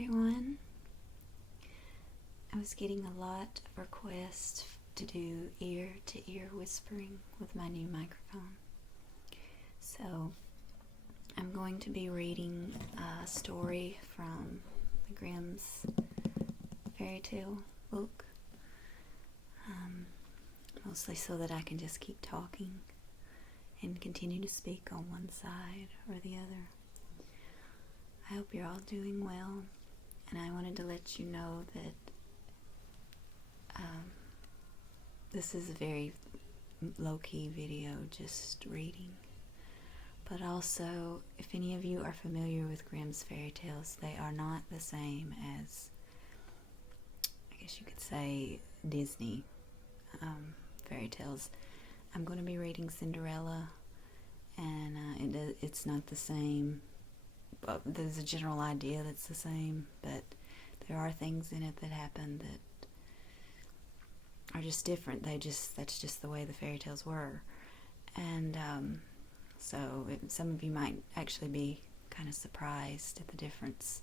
everyone. I was getting a lot of requests to do ear-to-ear whispering with my new microphone. So I'm going to be reading a story from the Grimm's fairy tale book, mostly so that I can just keep talking and continue to speak on one side or the other. I hope you're all doing well, and I wanted to let you know that this is a very low-key video, just reading. But also, if any of you are familiar with Grimm's fairy tales, they are not the same as, I guess you could say, Disney fairy tales. I'm going to be reading Cinderella, and it's not the same. But there's a general idea that's the same, but there are things in it that happen that are just different. That's just the way the fairy tales were. And some of you might actually be kind of surprised at the difference,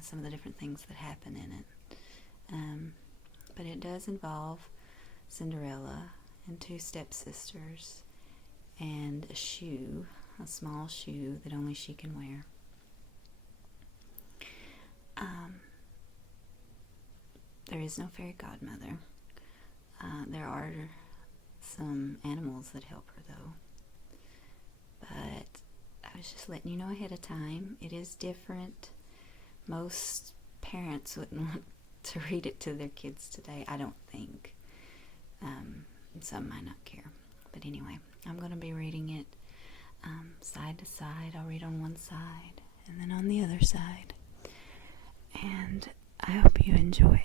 some of the different things that happen in it. But it does involve Cinderella and two stepsisters and a shoe, a small shoe that only she can wear. There is no fairy godmother. There are some animals that help her, though. But I was just letting you know ahead of time. It is different. Most parents wouldn't want to read it to their kids today, I don't think. Some might not care. But anyway, I'm going to be reading it side to side. I'll read on one side and then on the other side. And I hope you enjoy it.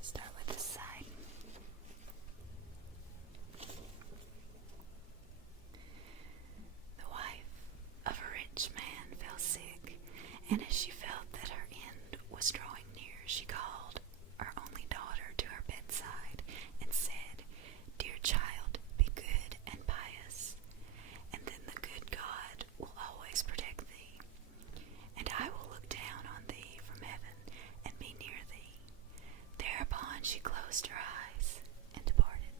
Start with this side. The wife of a rich man fell sick, and as she felt that her end was drawing near, she called her only daughter to her bedside and said, "Dear child, be good and pious, and then the good God will always protect thee, and I will look down on thee from heaven and be near thee." Thereupon she closed her eyes and departed.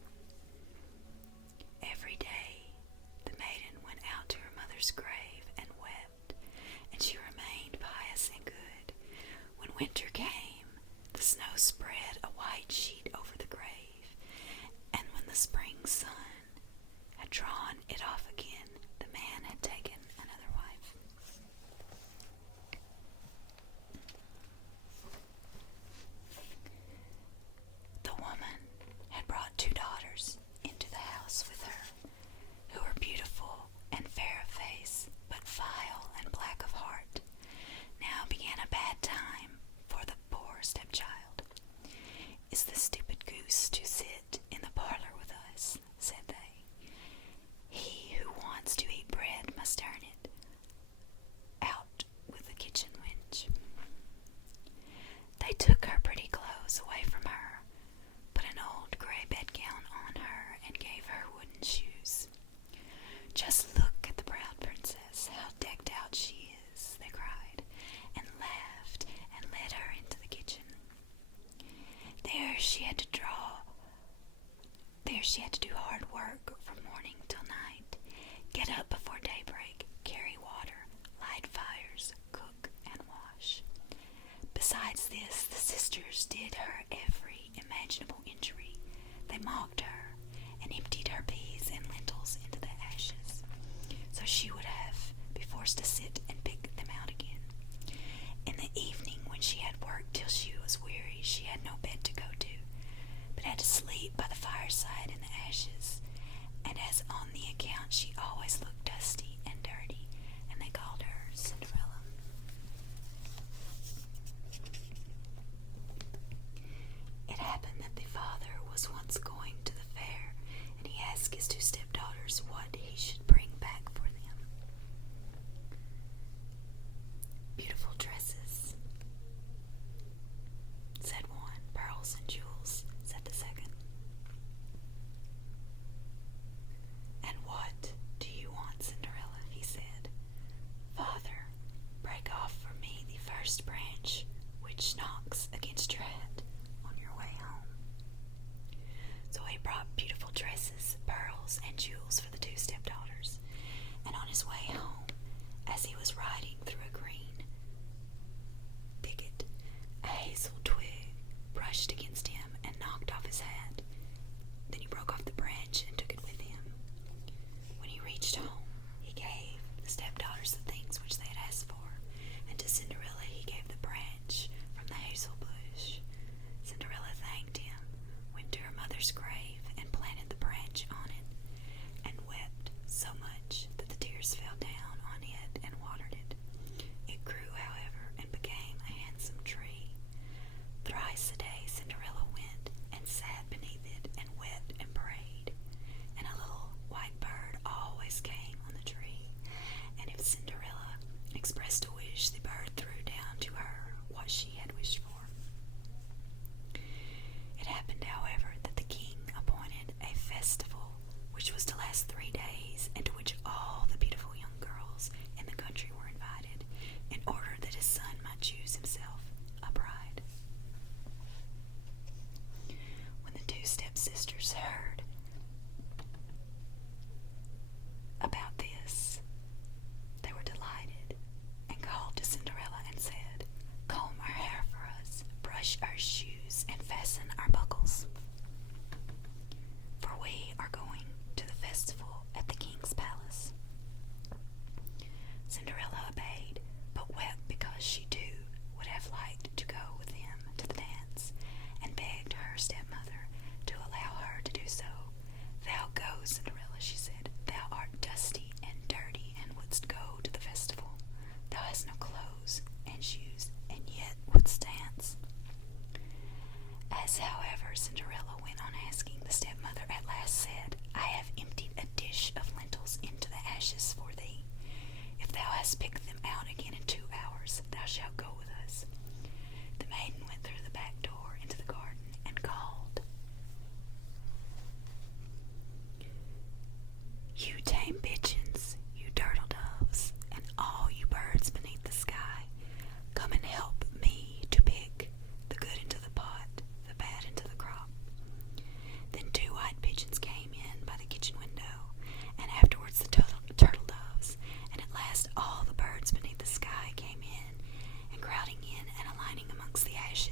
Every day the maiden went out to her mother's grave and wept, and she remained pious and good. When winter came, the snow spread a white sheet over the grave, and when the spring sun had drawn it off again, the man had taken another wife. The woman had brought two daughters into the house with her, who were beautiful and fair of face, but vile and black of heart. Now began a bad time for the poor stepchild. "Is the stupid goose to sit in the parlor with us?" said they. "He who wants to eat bread must earn it. Out with the kitchen wench." They took her pretty clothes away from her, put an old gray bedgown on her, and gave her wooden shoes. "Just look at the proud princess, how decked out she is," they cried, and laughed and led her into the kitchen. There she had to do hard work from morning till night, get up before daybreak, carry water, light fires, cook, and wash. Besides this, the sisters did her every imaginable injury. They mocked her and emptied her peas and lentils into the ashes, so she would have be forced to sit and pick them out again. In the evening, when she had worked till she was weary, she had no bed to go to, but had to sleep by the fireside in the ashes. And as on the account she always looked dusty and dirty, and they called her Cinderella. It happened that the father was once going to the fair, and he asked his two stepdaughters what he should bring back for them. "Beautiful dresses," said one. "Pearls and jewels," said the second. dresses, pearls, and jewels for the two stepdaughters, and on his way home, as he was riding through a green thicket, a hazel twig brushed against him and knocked off his hat. Then he broke off the branch and took it with him. When he reached home, he gave the stepdaughters the things which they had asked for, and to Cinderella he gave the branch from the hazel bush. Cinderella thanked him, went to her mother's grave, and planted the branch on it, and wept so much that the tears fell down on it and watered it. It grew, however, and became a handsome tree. Thrice a day Cinderella went and sat beneath it and wept and prayed, and a little white bird always came on the tree, and if Cinderella expressed a wish, the bird threw down to her what she had wished for. It happened, however, that the king appointed a festival which was to last 3 days, and to which all the beautiful young girls in the country were invited, in order that his son might choose himself a bride. When the two stepsisters heard about this, they were delighted, and called to Cinderella and said, "Comb our hair for us, brush our shoes, and fasten our buckles, for we are going to the festival at the king's palace." Cinderella obeyed, but wept because she too would have liked to go with him to the dance, and begged her stepmother to allow her to do so. "Thou go, Cinderella," she said. "Thou art dusty and dirty, and wouldst go to the festival. Thou hast no clothes and shoes, and yet wouldst dance." As, however, Cinderella went on asking, the stepmother at last said, "I have emptied a dish of lentils into the ashes for thee. If thou hast picked them out again in 2 hours, thou shalt go with us." The maiden went through the back door into the garden and called, "You tame pigeons, you turtle doves, and all you birds beneath the sky, come and help me to pick the good into the pot, the bad into the crop." Then 2 white pigeons came in by the kitchen window, and afterwards the turtle doves, and at last all the birds beneath the sky came in, and crowding in and aligning amongst the ashes,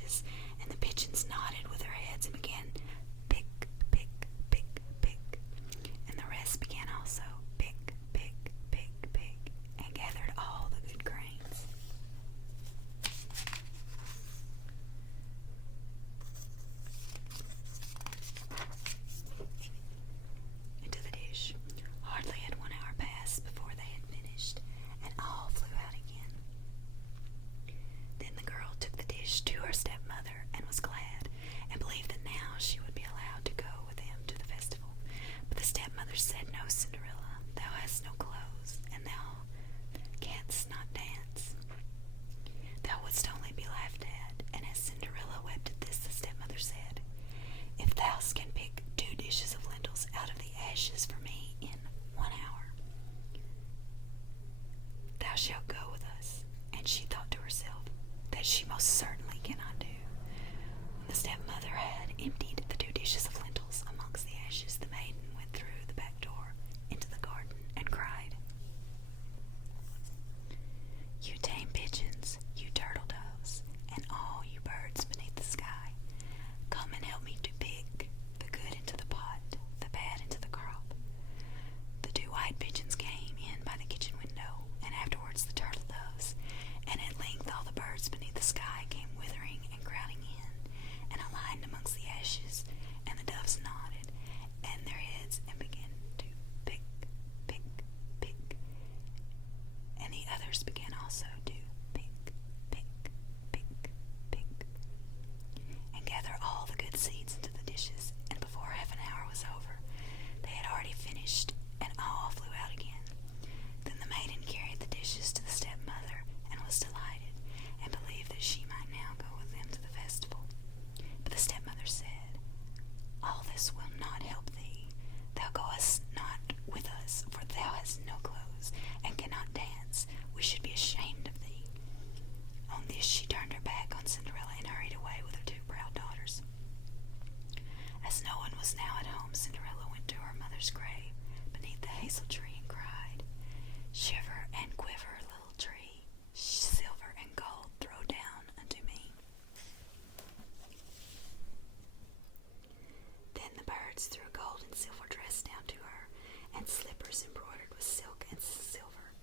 the birds threw a gold and silver dress down to her, and slippers embroidered with silk and silver.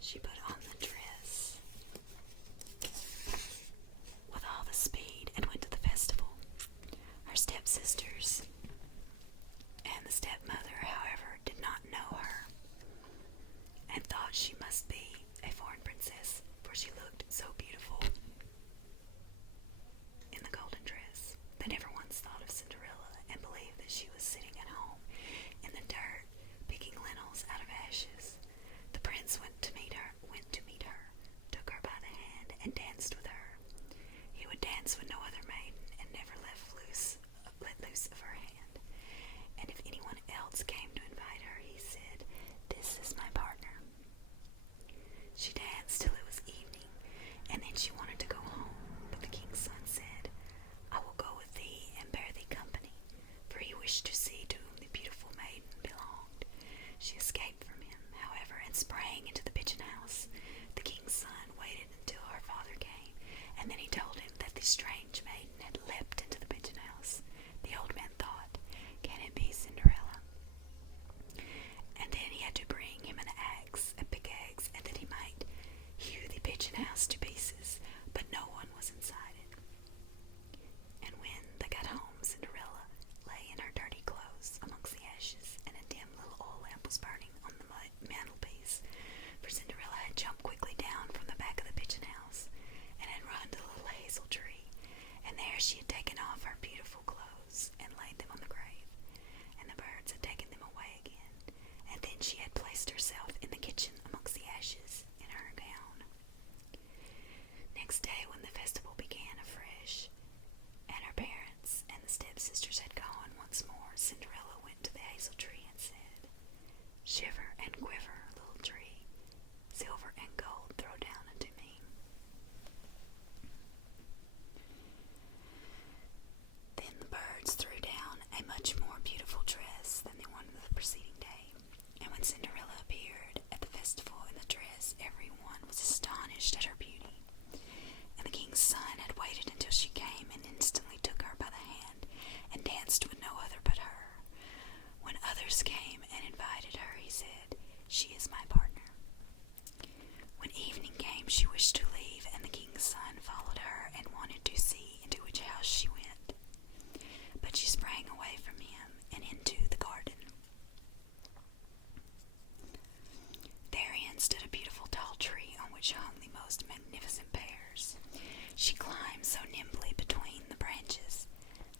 She put on the dress with all the speed and went to the festival. Her stepsisters and the stepmother, however, did not know her and thought she must be a foreign princess, for she looked so beautiful in the golden dress. They never once thought of Cinderella and believed that she was sitting at home in the dirt, picking lentils out of ashes. The prince went to meet her, took her by the hand, and danced with her. He would dance with no other maiden and never let loose of her hand. And if anyone else came to invite her, he said, "This is my partner." She danced till it was evening, and then she wanted to go home, but the king's son said, "I will go with thee and bear thee company," for he wished to see to whom the beautiful maiden belonged. She escaped from him, however, and sprang into the pigeon house. The king's son waited until her father came, and then he told him that the strange maiden had leapt into the pigeon house. The old man thought, "Can it be Cinderella?" And then he had to bring him an axe, a pickaxe, and that he might hew the pigeon house to pieces, but no one was inside it. And when they got home, Cinderella lay in her dirty clothes amongst the ashes, and a dim little oil lamp was burning on the mantelpiece, for Cinderella had jumped quickly down from the back of the pigeon house and had run to the little hazel tree, and there she had taken off her beautiful clothes and laid them on the grave, and the birds had taken them away again, and then she had placed herself in the kitchen amongst the ashes in her gown. Next day, when the festival began afresh, and her parents and the stepsisters had gone once more, Cinderella went to the hazel tree and said, "Shiver and quiver, little tree, silver and gold throw down unto me." Then the birds threw down a much more beautiful dress than the one of the preceding day, and when Cinderella appeared at the festival in the dress, everyone was astonished at her beauty. And the king's son had waited until she came and instantly took her by the hand and danced with no other but her. When others came and invited her, he said, "She is my partner." When evening came, she wished to leave, and the king's son followed her and wanted to see into which house she went. But she sprang away from him and into the garden. Therein stood a beautiful tall tree on which hung the most magnificent pears. She climbed so nimbly between the branches,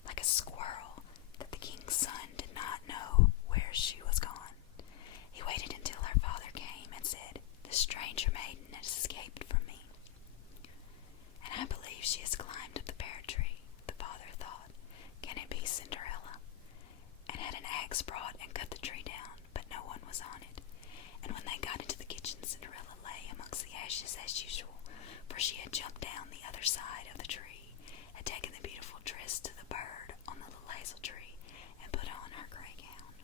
like a squirrel, that the king's son did not know where she was gone. He waited until her father came and said, "The stranger maiden has escaped from me, and I believe she has climbed up the pear tree." The father thought, "Can it be Cinderella?" and had an axe brought and cut the tree down, but no one was on it. And when they got into the kitchen, Cinderella lay amongst the ashes as usual, for she had jumped down the other side of the tree, had taken the beautiful dress to the bird on the little hazel tree, and put on her gray gown.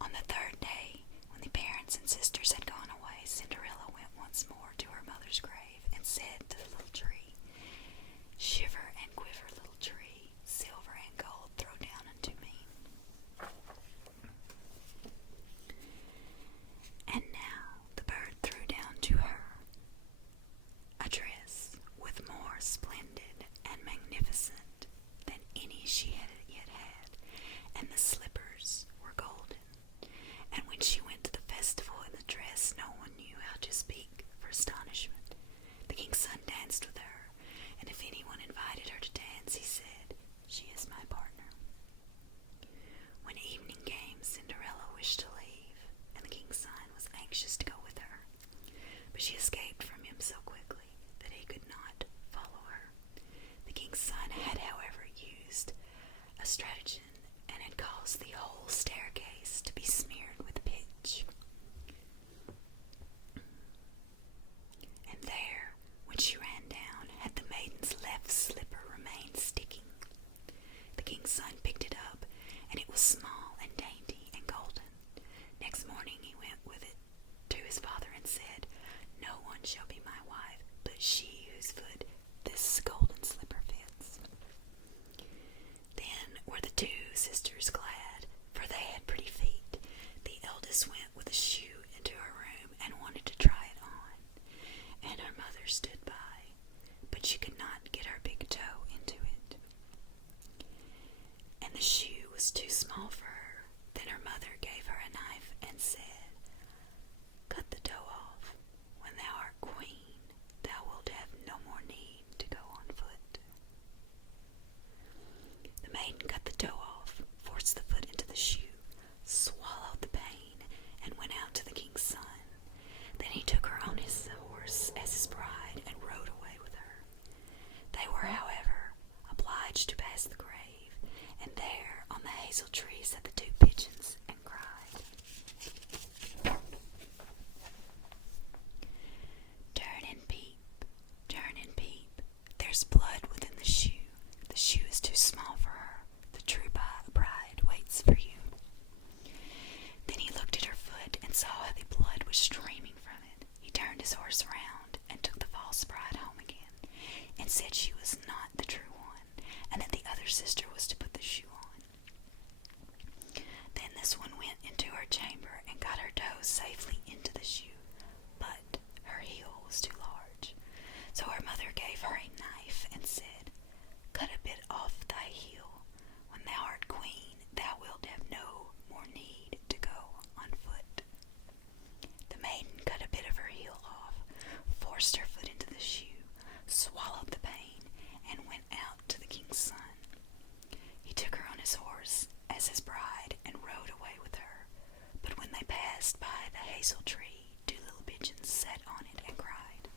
On the third day, when the parents and sisters had gone away, Cinderella went once more to her mother's grave and said to the little tree, "Shiver and quiver, little tree, silver and gold throw down unto me." And now the bird threw down to her a dress with more splendid and magnificent than any she had yet had, and the slippers were golden. And when she went to the festival in the dress, no one knew how to speak for astonishment. The king's son danced with her, and if anyone invited her to dance, he said, "She is my partner." When evening came, Cinderella wished to leave, and the king's son was anxious to go with her, but she escaped from him so quickly that he could not follow her. The king's son had, however, used a stratagem and had caused the whole staircase to be smeared with pitch. And there, when she ran down, had the maiden's left slipper remained sticking. The king's son picked it up, and it was small and dainty and golden. Next morning he went with it to his father and said, "No one shall be my wife but she whose foot this golden slipper fits." Then were the two maiden cut the toe off, forced the foot into the shoe, swallowed the pain, and went out to the king's son. Then he took her on his horse as his bride and rode away with her. They were, however, obliged to pass the grave, and there on the hazel tree sat the two pigeons and cried. Turn and peep, there's blood within the shoe. The shoe is too small for her. The true bride waits for you. Then he looked at her foot and saw how the blood was streaming from it. He turned his horse round and took the false bride home again, and said she was not the true one, and that the other sister was to put the shoe on. Then this one went into her chamber and got her toe safely into the shoe, but her heel was too large. So her mother gave her a knife and said, "Cut a bit off thy heel. When thou art queen, thou wilt have no more need to go on foot." The maiden cut a bit of her heel off, forced her foot into the shoe, swallowed the pain, and went out to the king's son. He took her on his horse as his bride and rode away with her. But when they passed by the hazel tree, two little pigeons sat on it and cried.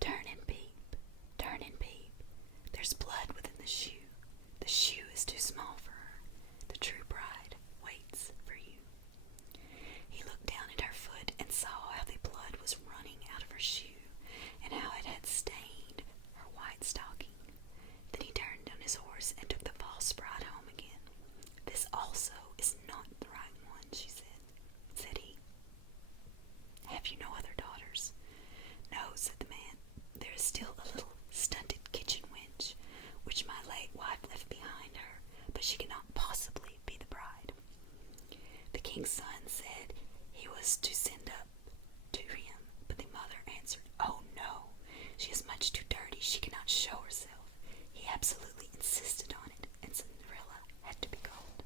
Turn and peep, there's blood within the shoe. The shoe is too small for her. The true bride waits for you. He looked down at her foot and saw how the blood was running out of her shoe, and how it had stained her white stocking. Then he turned on his horse and took the false bride home again. "This also is not the right one," she said he. "Have you no other daughters?" "No," said the man. "There is still a little stunted kitchen wench, which my late wife left behind her, but she cannot possibly be the bride." The king's son said he was to send up to him, but the mother answered, "Oh no, she is much too dirty, she cannot show herself." He absolutely insisted on it, and Cinderella had to be called.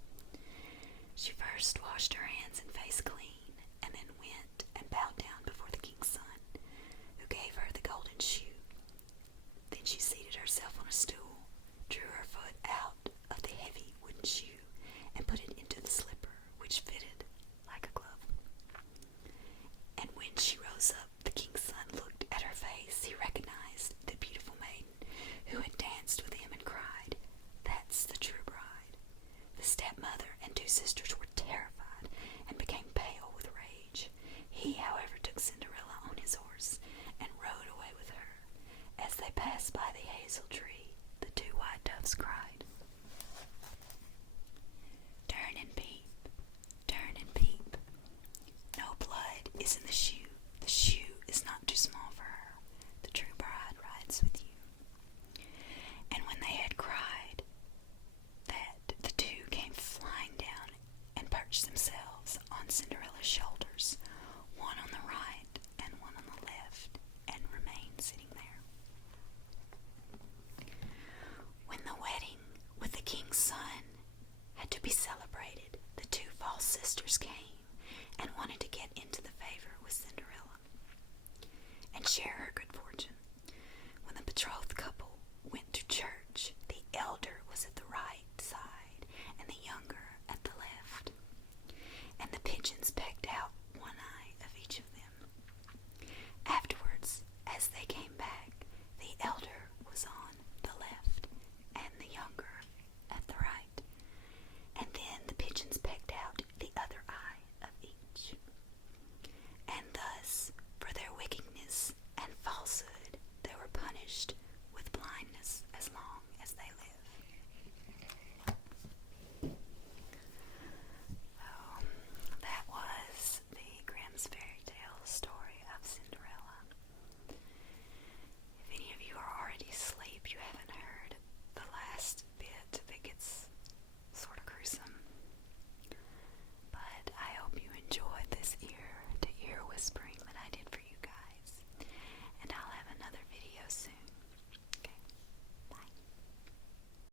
She first washed her hands and face clean, and then went and bowed down before the king's son, who gave her the golden shoe. Then she seated herself on a stool, drew her foot out of the heavy wooden shoe, and put it into the slipper, which fitted like a glove. And when she rose up, the king's son looked at her face. He recognized the beautiful maiden who had danced with him and cried, "That's the true bride." The stepmother and two sisters were terrified and became pale with rage. He, however, took Cinderella on his horse and rode away with her. As they passed by the hazel tree, the two white doves cried. Turn and peep. No blood is in the shoe. The shoe is not too small for her. The true bride rides with you.